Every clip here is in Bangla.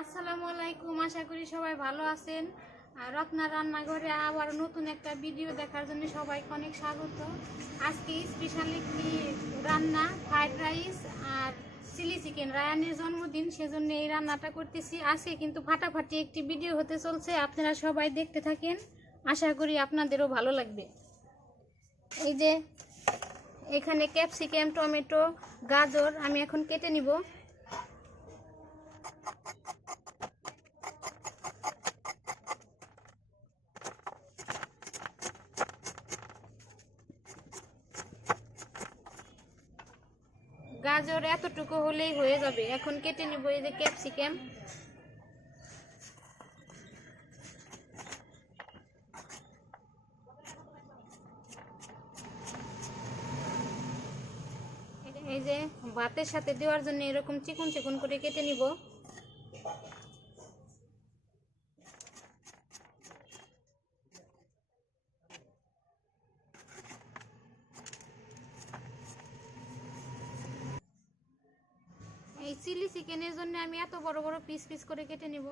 আসসালামু আলাইকুম, আশা করি সবাই ভালো আছেন। আর রত্না রান্নাঘরে আবার নতুন একটা ভিডিও দেখার জন্য সবাইকে অনেক স্বাগত। আজকে স্পেশাল রান্না ফ্রাইড রাইস আর চিলি চিকেন রায়ানের জন্মদিন, সেজন্য এই রান্নাটা করতেছি। আজকে কিন্তু ফাটাফাটি একটি ভিডিও হতে চলছে, আপনারা সবাই দেখতে থাকেন। আশা করি আপনাদেরও ভালো লাগবে। এই যে এখানে ক্যাপসিকাম, টমেটো, গাজর আমি এখন কেটে নিব গাজর এতটুকু যাবে এখন কেটে নিব এই যে ক্যাপসিকাম। এই যে ভাতের সাথে দেওয়ার জন্য এরকম চিকন চিকন করে কেটে নিব এই চিলি চিকেনের জন্য আমি এত বড় বড় পিস পিস করে কেটে নিব।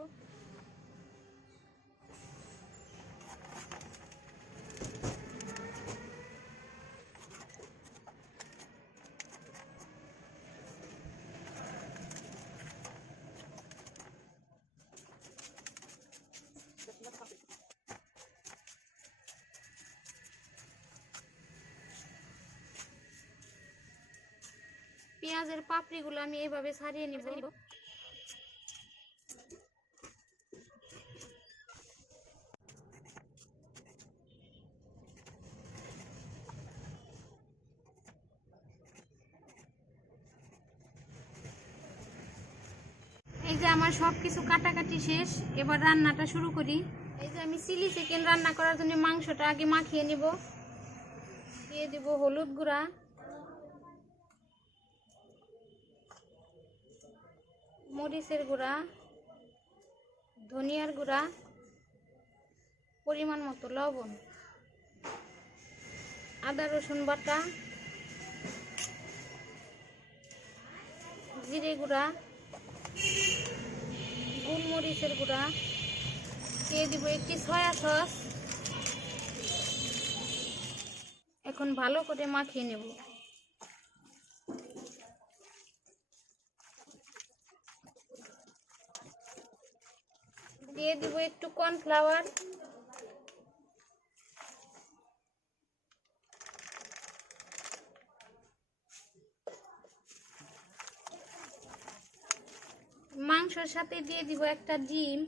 পেঁয়াজের পাপড়িগুলো আমি এইভাবে ছাড়িয়ে নিব। এই যে আমার সব কিছু কাটাকাটি শেষ, এবার রান্নাটা শুরু করি। এই যে আমি চিলি চিকেন রান্না করার জন্য মাংসটা আগে মাখিয়ে নিব। দিয়ে দিব হলুদ গুঁড়া। মরিচের গুঁড়া, ধনিয়ার গুঁড়া, পরিমাণ মতো লবণ, আদা, রসুন বাটা, জিরে গুঁড়া, গোলমরিচের গুঁড়া, দিয়ে দিব একটি সয়া সস। এখন ভালো করে মাখিয়ে নেব। দিয়ে দিব একটু কর্নফ্লাওয়ার। মাংসর সাথে দিয়ে দিব একটা ডিম।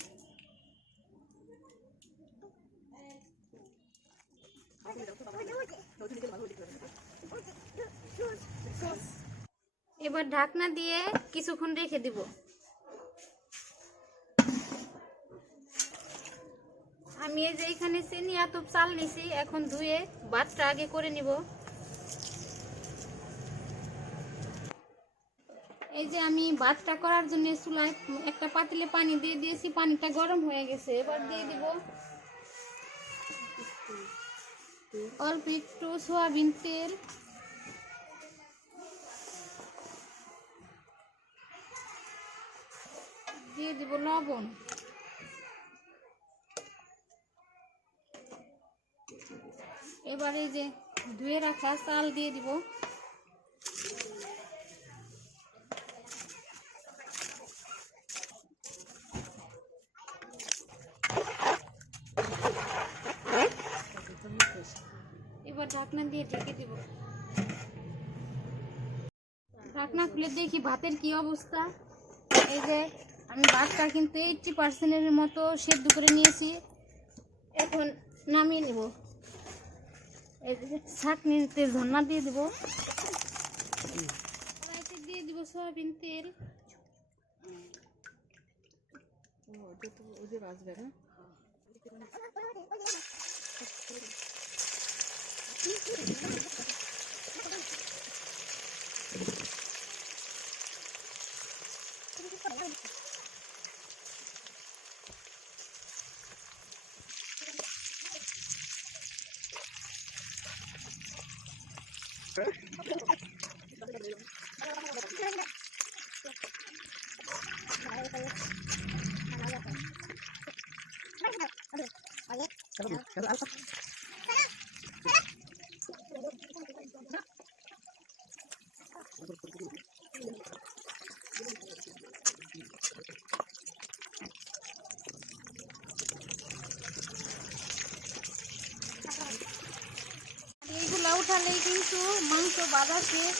এবার ঢাকনা দিয়ে কিছুক্ষণ রেখে দিব। আমি এই যে এখানে চিনি এত চাল নিছি, এখন ধুয়ে ভাতটা আগে করে নিব। এই যে আমি ভাতটা করার জন্য চুলায় একটা পাতিলে পানি দিয়ে দিয়েছি, পানিটা গরম হয়ে গেছে, এবার দিয়ে দিব অল্প একটু সয়াবিন তেল। দিয়ে দিব লবণ। এবার এই যে ধুয়ে রাখা, চাল দিয়ে দিব। এবার ঢাকনা দিয়ে ঢেকে দিব। ঢাকনা খুলে দেখি ভাতের কি অবস্থা। এই যে আমি ভাতটা কিন্তু এইটটি পার্সেন্টের মতো সেদ্ধ করে নিয়েছি। এখন নামিয়ে নিব। শাকনিতে ধন্না দিয়ে দেবো। কড়াইতে দিয়ে দিব সয়াবিন তেল। আসবে না? এইগুলা উঠালেই কিন্তু মাংস বাজা শেষ।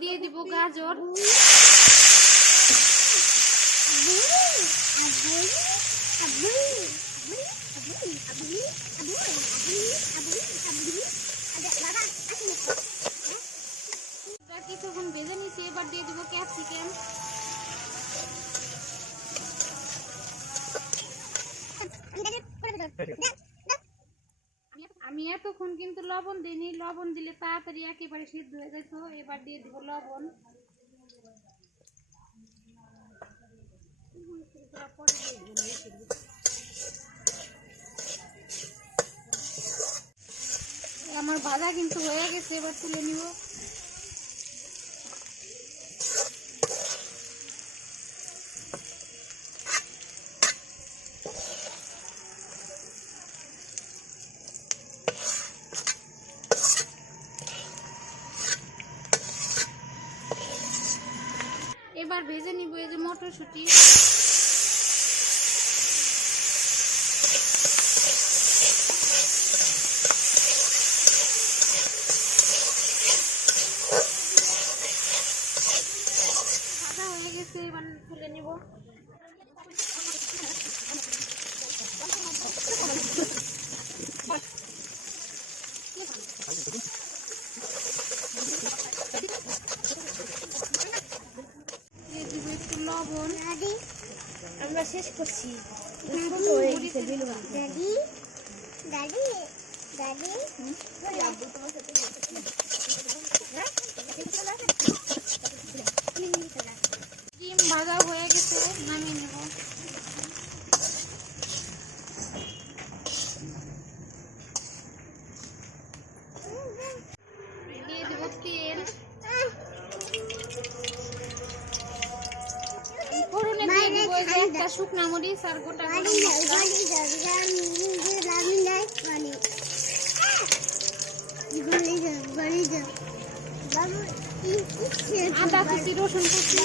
দিয়ে দিব গাজর। আমি এতক্ষণ কিন্তু লবণ দিইনি, লবণ দিলে তাড়াতাড়ি একেবারে সিদ্ধ হয়ে যেত এবার দিয়ে দিব লবণ। আমার ভাজা কিন্তু হয়ে গেছে এবার তুলে নিব। এবার ভেজে নিব এই যে মটরশুঁটি। ভাজা হয়ে গেছে এবার তুলে নিব দিয়ে দিব একটু লবণ আমরা শেষ করছি। দাদি দাদি দাদি। দাদি শুকনা মরিচ আর গোটা গরম মশলা। আদা কুচি রসুন কুচি।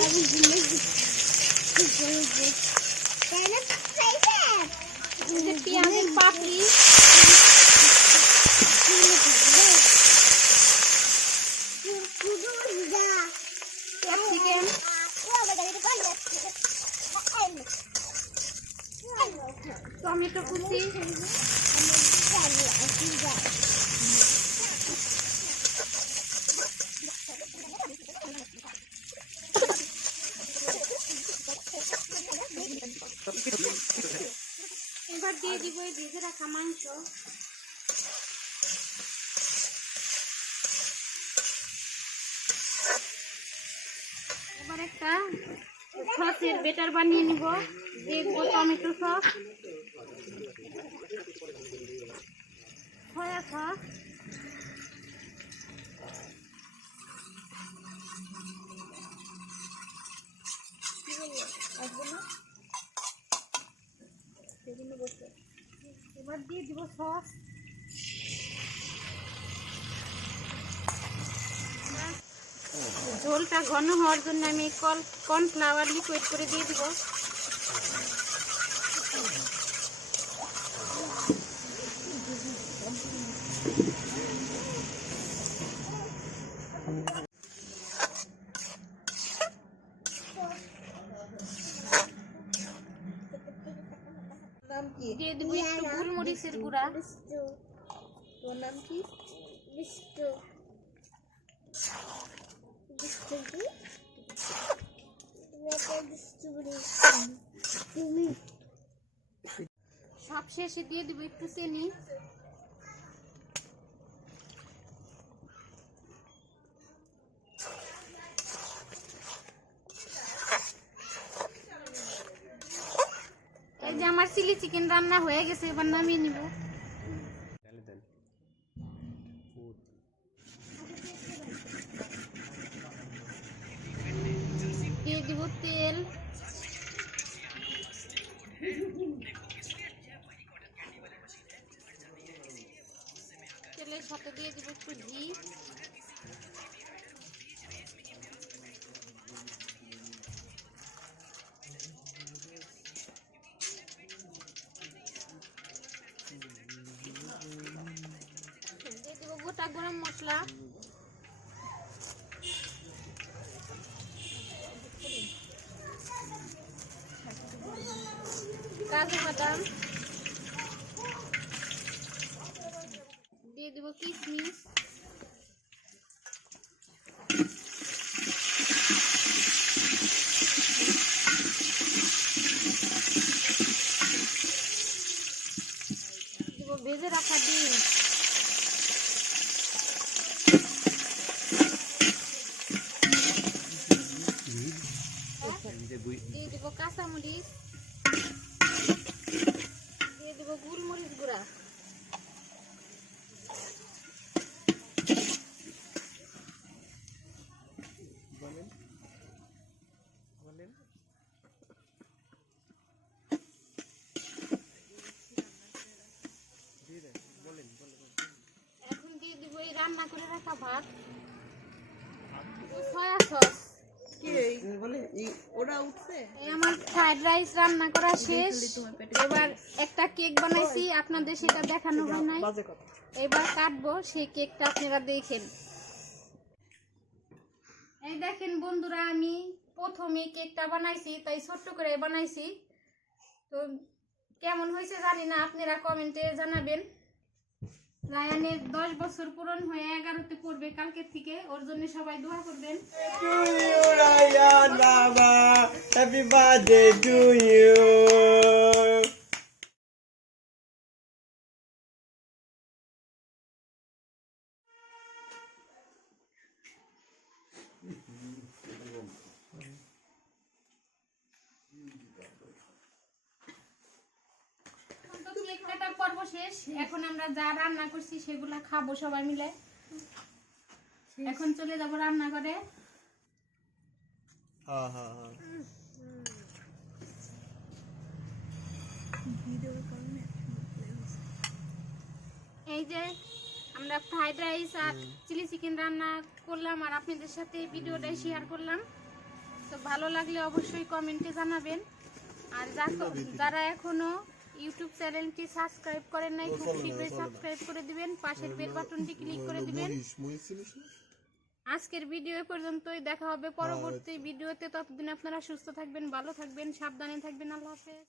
পেঁয়াজের পাপড়ি। টমেটো কুচি। এবার দিয়ে দিব এই ভেজে রাখা মাংস। এবার একটা সসের বেটার বানিয়ে নিব দিয়ে টমেটো সস। এবার দিয়ে দিব সস। ঝোলটা ঘন হওয়ার জন্য আমি কল কর্নফ্লাওয়ার লিকুইড করে দিয়ে দিব নাম কি দিয়ে দিব একটু গোলমরিচের গুঁড়া তোর নাম কি? বিষ্টু বিষ্টু কি? এটা বিষ্টু বলি তুমি সব শেষে দিয়ে দিব একটু চিনি। এই যে আমার চিলি চিকেন রান্না হয়ে গেছে এবার নামিয়ে নিব একটু ঘি দিয়ে দেবো গোটা গরম মশলা। কাজু বাদাম দিয়ে দেবো কিশমিশ দেবো ভেজে রাখা ডিম দিয়ে দেবো কাঁচামরিচ, দিয়ে দেবো গোলমরিচ গুঁড়া। এখন দিয়ে দিব এই রান্না করে রাখা ভাত। Soya sauce. আমার ফ্রাইড রাইস রান্না করা শেষ। এবার একটা কেক বানাইছি আপনাদের সেটা দেখানো হয় নাই। এবার কাটবো সেই কেকটা আপনারা দেখেন। এই দেখেন বন্ধুরা আমি প্রথমে কেকটা বানাইছি তাই ছোট্ট করে বানাইছি। তো কেমন হয়েছে জানি না আপনারা কমেন্টে জানাবেন। রায়ানের দশ বছর পূরণ হয়ে এগারোতে পড়বে কালকে থেকে ওর জন্য সবাই দোয়া করবেন বাবা Ryan Mama. Happy birthday to you. এখন তো কেক কাটার পর্ব শেষ। এখন আমরা যা রান্না করছি সেগুলা খাব সবাই মিলে। এখন চলে যাব ha ha. এই যে আমরা ফ্রাইড রাইস আর চিলি চিকেন রান্না করলাম আর আপনাদের সাথে ভিডিওটাই শেয়ার করলাম। তো ভালো লাগলে অবশ্যই কমেন্টে জানাবেন। আর যা- যারা এখনও ইউটিউব চ্যানেলটি সাবস্ক্রাইব করেন নাই খুব শীঘ্রই সাবস্ক্রাইব করে দিবেন পাশের বেল বাটনটি ক্লিক করে দিবেন। আজকের ভিডিও পর্যন্তই দেখা হবে পরবর্তী ভিডিওতে ততদিন আপনারা সুস্থ থাকবেন ভালো থাকবেন সাবধানে থাকবেন আল্লাহ হাফেজ।